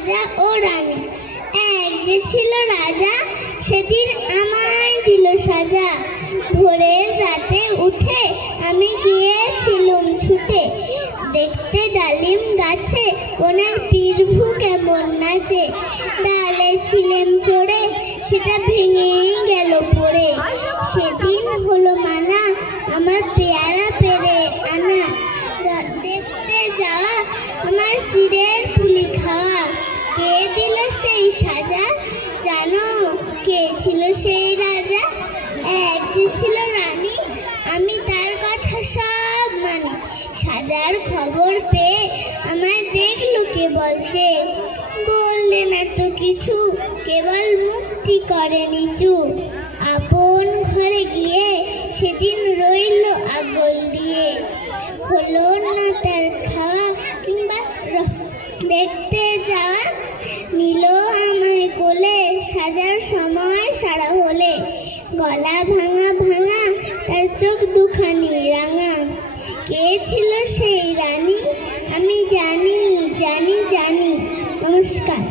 সাজা ও রানী। এক যে ছিল রাজা, সেদিন আমায় দিল সাজা। ভোরের রাতে উঠে আমি গিয়েছিলুম ছুটে, দেখতে ডালিম গাছে ওনার পিরভু কেমন নাচে। ডালে ছিলেম চড়ে, সেটা ভেঙেই গেল পড়ে। সেদিন হলো মানা আমার পেয়ারা পেরে আনা। দেখতে যাওয়া আমার চিড়ের পুলি খাওয়া। কে দিল সেই সাজা, জানো কে ছিল সেই রাজা? এক যে ছিল রানী, আমি তার কথা সব মানি। সাজার খবর পেয়ে আমায় দেখলো কে বলছে, বললে না তো কিছু, কেবল মুক্তি করে নিচু। আপন ঘরে গিয়ে সেদিন রইল আগল দিয়ে, হলো না তার খাওয়া কিংবা দেখতে যাওয়া। নিল আমায় কোলে সাজার সময় সারা হলে, গলা ভাঙা ভাঙা তার চোখ দুখানি রাঙা। কে ছিল সেই রানী, আমি জানি জানি জানি। নমস্কার।